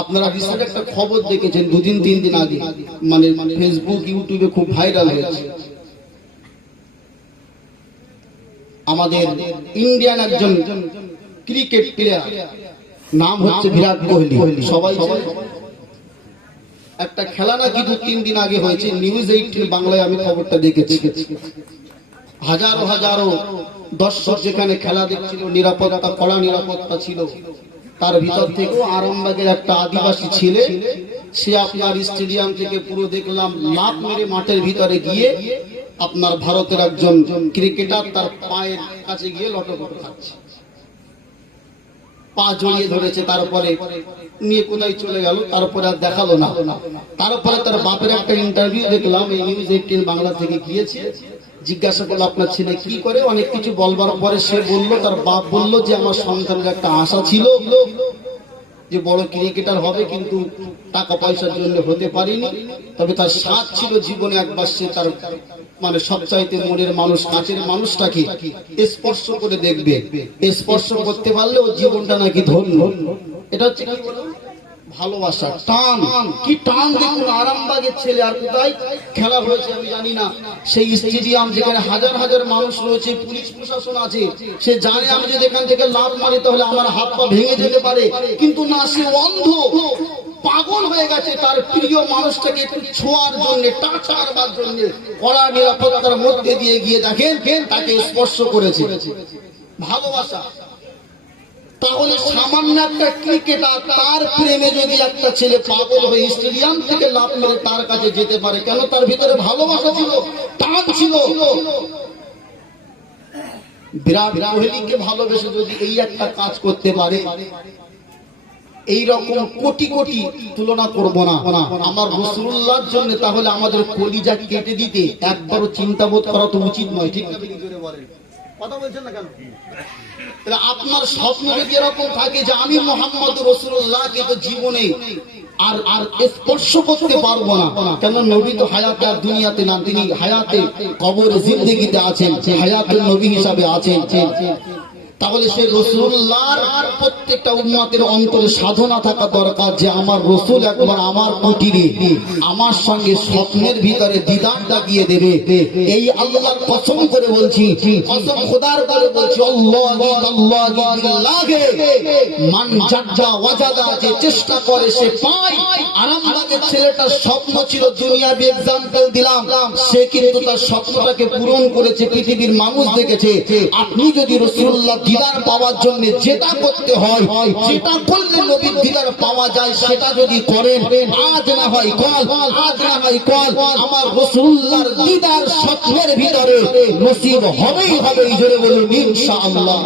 আপনারা রিসেন্ট একটা খবর দেখেছেন, দুদিন, তিন দিন আগে। মানে ফেসবুক ইউটিউবে খুব ভাইরাল হয়েছে। আমাদের ইন্ডিয়ান একজন ক্রিকেট প্লেয়ার নাম হচ্ছে বিরাট কোহলি। সবাই সবাই একটা খেলা নাকি দু, তিন দিন আগে হয়েছে নিউজ এইটিন বাংলায় আমি খবরটা দেখেছি। হাজারো হাজারো দর্শক যেখানে খেলা দেখছিল, নিরাপত্তা, কড়া নিরাপত্তা ছিল। তার ভিতর থেকেও আরামবাগের একটা আদিবাসী ছেলে, সে আপনার স্টেডিয়াম থেকে পুরো দেখলাম লাভ মেরে মাঠের ভিতরে গিয়ে আপনার ভারতের একজন ক্রিকেটার তার পায়ের কাছে গিয়ে লটপট খাচ্ছে। পা জড়িয়ে ধরেছে, তারপরে নিয়ে কোথায় চলে গেল, তারপরে আর দেখাল না। তারপরে তার বাপের একটা ইন্টারভিউ দেখলাম, এই নিউজ এইটিন বাংলা থেকে গিয়েছে। জিজ্ঞাসা করল, আপনার ছেলে কি করে? অনেক কিছু বলবার পরে সে বলল, তার বাপ বলল যে, আমার সন্তানের একটা আশা ছিল যে, বড় ক্রিকেটার হবে, কিন্তু টাকা পয়সার জন্য হতে পারিনি। তবে তার স্বাদ ছিল জীবনে একবার সে তার মানে সবচাইতে মনের মানুষ, কাছের মানুষটাকে স্পর্শ করে দেখবে। স্পর্শ করতে পারলে ও জীবনটা নাকি ধন্য। এটা হচ্ছে? ভালোবাসা, টান। কি টান দেখুন, আরামবাগের ছেলে। আর কোথায় খেলা হয়েছে আমি জানি না। সেই স্টেডিয়াম যেখানে হাজার হাজার মানুষ রয়েছে, পুলিশ প্রশাসন আছে, সে জানে আমি যদি এখান থেকে লাভ মারি, তাহলে আমার হাত পা ভেঙে যেতে পারে। কিন্তু না, সে অন্ধ। পাগল হয়ে গেছে তার প্রিয় মানুষটাকে একটু ছোঁয়ার জন্য টাচ মারবার জন্য, কড়া নিরাপত্তার মধ্যে দিয়ে গিয়ে দেখেন, তাকে স্পর্শ করেছে। ভালোবাসা। তাহলে সামান্য একটা ক্রিকেটার তার প্রেমে যদি একটা ছেলে পাগল হয়ে স্টেডিয়াম থেকে লাভ মেরে, তার কাছে যেতে পারে। কেন? তার ভিতরে ভালোবাসা ছিল, টান ছিল। বিরাট কোহলিকে ভালোবেসে যদি এই একটা কাজ করতে পারে এই রকম কোটি কোটি তুলনা করব না। আমার রসুল্লাহর জন্য তাহলে আমাদের কলিজা কেটে দিতে একবারও চিন্তাবোধ করা তো উচিত নয়, ঠিক বলেন আপনার স্বপ্ন যদি এরকম থাকে যে আমি মোহাম্মদ রসুল্লাহকে তো জীবনে আর আর স্পর্শ করতে পারব না। কেন নবী তো হায়াতে আর দুনিয়াতে না, তিনি হায়াতে কবর, জিন্দগিতে আছেন হায়াতের নবী হিসাবে আছেন। তাহলে সে রসুল্লাহর প্রত্যেকটা উন্মতের অন্তরে সাধনা থাকা দরকার যে আমার রসুল একবার আমার কুটিরে, আমার সঙ্গে স্বপ্নের ভিতরে দিদারটা দিয়ে দেবে। এই আল্লাহ কসম করে বলছি খোদার করে বলছি মান যে চেষ্টা করে সে পায় আরামবাগের ছেলেটার স্বপ্ন ছিল দুনিয়াবি এক্সাম্পল দিলাম। সে কিন্তু তার স্বপ্নটাকে পূরণ করেছে, পৃথিবীর মানুষ দেখেছে। আপনি যদি রসুল্লাহ দিদার পাওয়ার জন্য যেটা করতে হয়, যেটা করলে নবীর দিদার পাওয়া যায়, সেটা যদি করেন, আজ না হয় কল, আজ না হয় কল, আমার রসুল্লাহর দিদার স্বপ্নের ভিতরে নসিব হবেই হবে, এই জোরে বলুন, ইনশাআল্লাহ।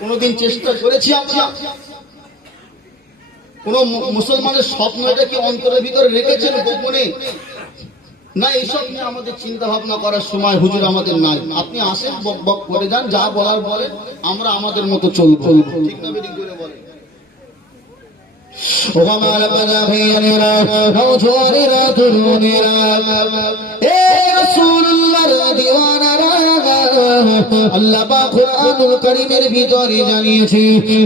কোনদিন চেষ্টা করেছি আমরা? কোন মুসলমানের স্বপ্ন এটা কি অন্তরের ভিতরে রেখেছেন গোপনে? না এইসব নিয়ে আমাদের চিন্তা ভাবনা করার সময় হুজুর আমাদের নাই। আপনি আসেন বক বক করে যান যা বলার বলে আমরা আমাদের মতো চলব। ঠিক না বেরিয়ে করে বলেন। وقال আল্লাহ পাক কোরআনুল কারীমের ভিতরে জানিয়েছে,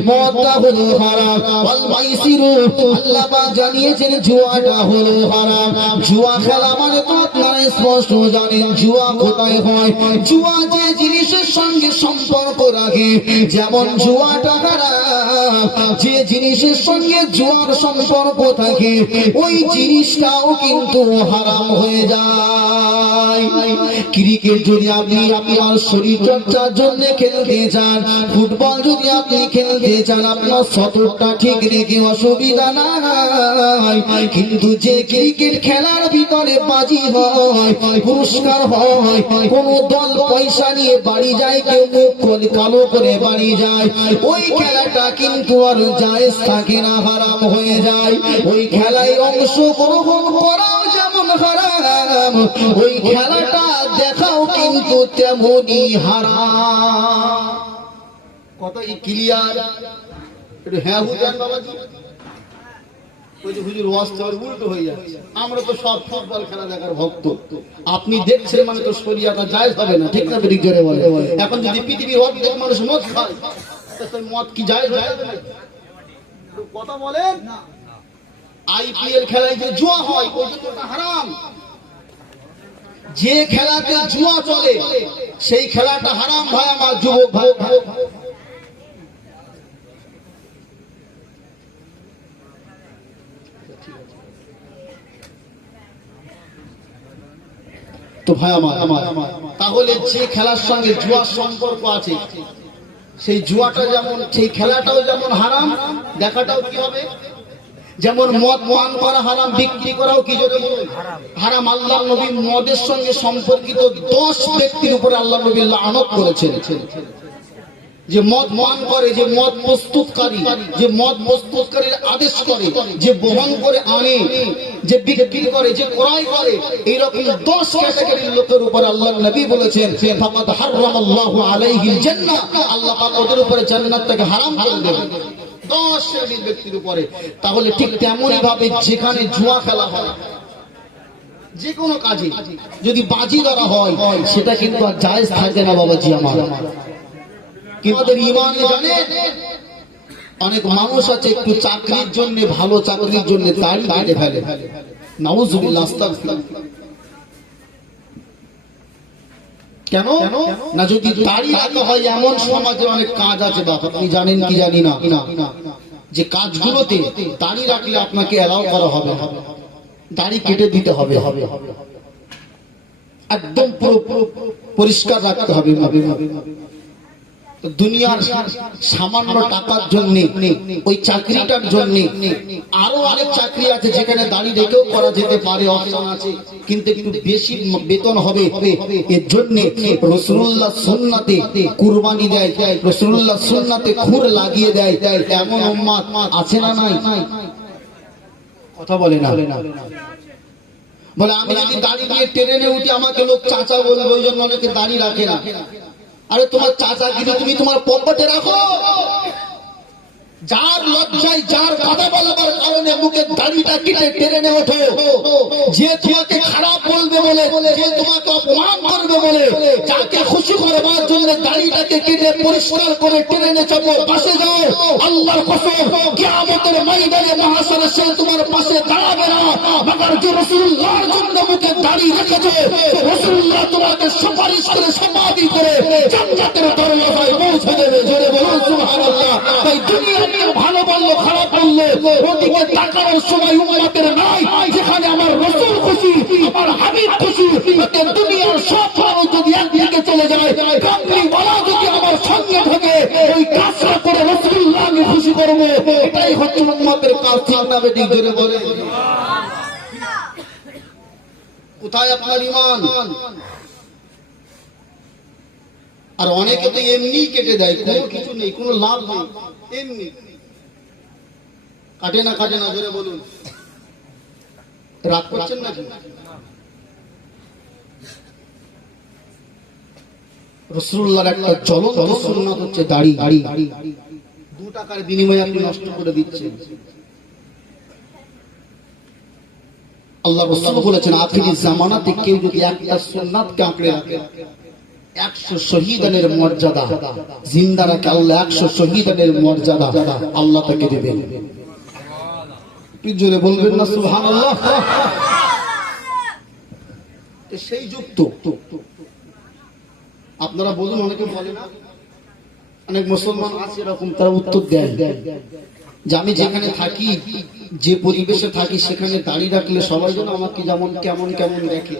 মদটা হলো হারাম, ওয়াল মাইসিরু, আল্লাহ পাক জানিয়েছেন জুয়াটা হলো হারাম। জুয়া খেলা মানে তো আপনারা স্পষ্ট জানেন জুয়া কোথায় হয়। জুয়া যে জিনিসের সঙ্গে সম্পর্ক রাখে, যেমন জুয়াটা হারাম যে জিনিসের সঙ্গে জুয়ার সম্পর্ক থাকে, ওই জিনিসটাও কিন্তু হারাম হয়ে যায়। ক্রিকেট যদি আপনি আপনার শরীর চর্চার জন্য খেলতে চান, ফুটবল যদি আপনি খেলতে চান, আপনার সতর্কটা ঠিক রেখে অসুবিধা নাই। কিন্তু যে ক্রিকেট খেলার ভিতরে বাজি হয়, পুরস্কার হয়, কোন দল পয়সা নিয়ে বাড়ি যায়, কেউ কালো করে বাড়ি যায়, ওই খেলাটা কিন্তু আর জায়েজ থাকে না, হারাম হয়ে যায়। ওই খেলায় অংশগ্রহণ করাও যেমন হারাম। ওই খেলাটা দেখাও কিন্তু তেমনই হারাম। কথা কি ক্লিয়ার একটু হ্যাঁ বাবাজি। আমরা তো সব ফুটবল খেলা দেখার ভক্ত। আপনি দেখছেন মানে তো শরিয়াটা না বলে এখন যদি পৃথিবীর অর্ধেক মানুষ মদ খায় তা সেই কি জায়েজ কথা বলেন। আইপিএল খেলায় যে জুয়া হয় ওই জন্য হারাম। যে খেলাতে জুয়া চলে সেই খেলাটা হারাম ভাই আমার যুবক ভাই। তো ভাই আমার আমার। তাহলে যে খেলার সঙ্গে জুয়ার সম্পর্ক আছে সেই জুয়াটা যেমন সেই খেলাটাও যেমন হারাম দেখাটাও কি হবে? যেমন মদ মহান করা হারাম বিক্রি করাও কি জোরে হারাম। আল্লাহ নবী মদের সঙ্গে সম্পর্কিত দশ ব্যক্তির উপরে আল্লাহ নবী লানত করেছেন। যে মদ মান করে, যে মদ প্রস্তুতকারী, যে মদ প্রস্তুতকারীর আদেশ করে, যে বহন করে আনে, যে বিক্রি করে, যে ক্রয় করে, এইরকম দশ ক্যাটাগরির লোকের উপর আল্লাহ নবী বলেছেন, ফাকাদ হারামাল্লাহু আলাইহিল জান্নাহ। আল্লাহ পাক ওদের উপরে জান্নাতটাকে হারাম করে দেবেন। দশ শ্রেণির ব্যক্তির উপরে। তাহলে ঠিক তেমনই ভাবে যেখানে জুয়া খেলা হয় যে কোনো কাজে, যদি বাজি ধরা হয়, সেটা কিন্তু আর জায়েজ থাকে না বাবাজি আমার। ইমানে জানে অনেক মানুষ আছে একটু চাকরির জন্য, ভালো চাকরির জন্য ফেলে। কেন? না, যদি হয়, এমন সমাজে অনেক কাজ আছে বাবা আপনি জানেন কি জানি না। যে কাজগুলোতে দাড়ি রাখলে আপনাকে এলাও করা হবে। দাড়ি কেটে দিতে হবে। একদম পুরো পুরো পরিষ্কার রাখতে হবে। দুনিয়ার সামান্য টাকার জন্য, ওই চাকরিটার জন্য, আরও অনেক চাকরি আছে যেখানে দাঁড়িয়ে রেখেও করা যেতে পারে আছে, কিন্তু একটু বেশি বেতন হবে। এর জন্য রসুল্লাহ সুন্নাতে কুরবানি দেয়, রসুল্লাহ সুন্নাতে খুর লাগিয়ে দেয়, এমন উম্মাদ আছে না নাই? কথা বলে না। বলে, আমি যদি দাড়ি দিয়ে ট্রেনে উঠি, আমাকে লোক চাচা বলবে, ওই জন্য অনেকে দাড়ি রাখে না। আরে তোমার চাচা গিরি, তুমি তোমার পকেটে রাখো। যার লজ্জায়, যার কথা বলবার কারণে মুখে দাড়িটা কেটে ট্রেনে ওঠো। যে তোমাকে খারাপ বলবে বলে, যে তোমাকে অপমান করবে বলে, যাকে খুশি করবার জন্য দাড়িটাকে কেটে পরিষ্কার করে ট্রেনে চাপো পাশে যাও। আল্লাহর কসম, কিয়ামতের ময়দানে মহাশরে সে তোমার পাশে দাঁড়াবে না। মগর যে রাসূলুল্লাহর জন্য মুখে দাড়ি রেখেছে। রাসূলুল্লাহ তোমাকে সুপারিশ করে সমাধি করে জান্নাতের দরজায় পৌঁছে দেবে। জোরে বলুন সুবহানাল্লাহ। তাই দুনিয়া নিয়ে ভালো বলল খারাপ বলল ওদিকে তাকানোর সময় উম্মতের নাই যেখানে আমার রসুল খুশি আমার হাবিব খুশি। তাতে দুনিয়ার সব মানুষ যদি একদিকে চলে যায় কামলিওয়ালা যদি আমার সঙ্গে থাকে ওই কাজটা করে রসুল্লাহ আমি খুশি করব। এটাই হচ্ছে উম্মতের কাজ ঠিক না বেটি? জোরে বলে কোথায় আপনার ইমান? আর অনেকে তো এমনি কেটে দেয়, কোনো কিছু নেই, কোনো লাভ নেই, এমনি। কাটে না কাটে না, জোরে বলুন। রাগ করছেন রসুল্লাহর একটা সুন্নাত হচ্ছে দাড়ি দাড়ি। দু টাকার বিনিময়ে আপনি নষ্ট করে দিচ্ছেন। আল্লাহ রসুল বলেছেন, আখিরি জামানাতে কেউ যদি একটা সুন্নাতকে আঁকড়ে রাখে একশো মর্যাদা। একশো মর্যাদা আল্লাহ আপনারা বলুন, অনেকে বলে না? অনেক মুসলমান আছে এরকম, তারা উত্তর দেয়। যে আমি যেখানে থাকি, যে পরিবেশে থাকি, সেখানে দাঁড়িয়ে রাখলে সবাই যেন আমাকে যেমন, কেমন কেমন দেখে।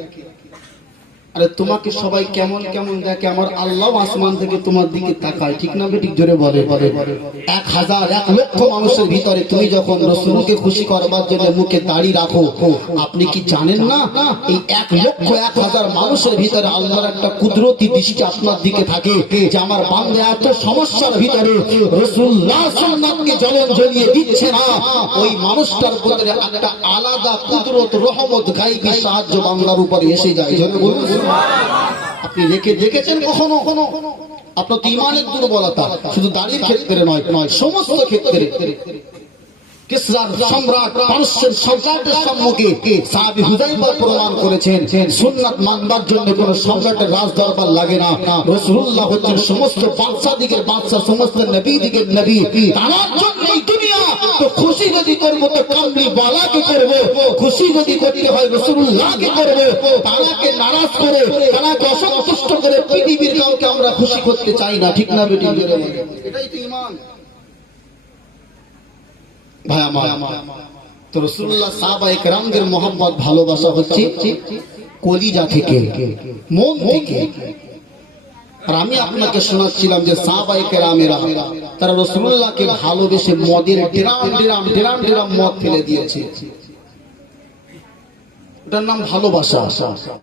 আরে তোমাকে সবাই কেমন কেমন দেখে আমার আল্লাহ আসমান থেকে তোমার দিকে তাকায়, ঠিক না বেঠিক? জোরে বলে। বলে এক হাজার, এক লক্ষ মানুষের ভিতরে তুমি যখন রসুলকে খুশি করবার জন্য মুখে দাড়ি রাখো, আপনি কি জানেন না? এই এক লক্ষ, এক হাজার মানুষের ভিতরে আল্লাহর একটা কুদরতি দৃষ্টি আপনার দিকে থাকে, যে আমার বান্ধে এত সমস্যার ভিতরে রসুল্লাহ সুন্নাতকে জ্বলন জ্বলিয়ে দিচ্ছে না। ওই মানুষটার ভিতরে একটা আলাদা কুদরত, রহমত, গাইবি সাহায্য বাংলার উপরে এসে যায়। জন্য বলুন। আপনি রেখে দেখেছেন কখনো? কখনো আপনার তো ইমানের দুর্বলতা, শুধু দাড়ির ক্ষেত্রে নয় নয়, সমস্ত ক্ষেত্রে। সম্রাট সমস্ত নবী দিকের নবী। তার জন্য খুশি যদি করব তো কামলি বালাকে করব, খুশি যদি করতে হয় রাসূলুল্লাহকে করব, তারাকে নারাজ করে, তারাকে অসন্তুষ্ট করে পৃথিবীর কাউকে আমরা খুশি করতে চাই না, ঠিক না বেটি? এটাই তো ঈমান ভাই আমার, তো রসুল্লাহ একরামদের মোহাম্মদ ভালোবাসা হচ্ছে কলিজা থেকে, মন থেকে। আর আমি আপনাকে শোনাচ্ছিলাম যে সাহাবা একরামেরা তারা রসুল্লাহকে ভালোবেসে মদের ডেরাম ডেরাম ডেরাম ডেরাম মদ ফেলে দিয়েছে। ওটার নাম ভালোবাসা।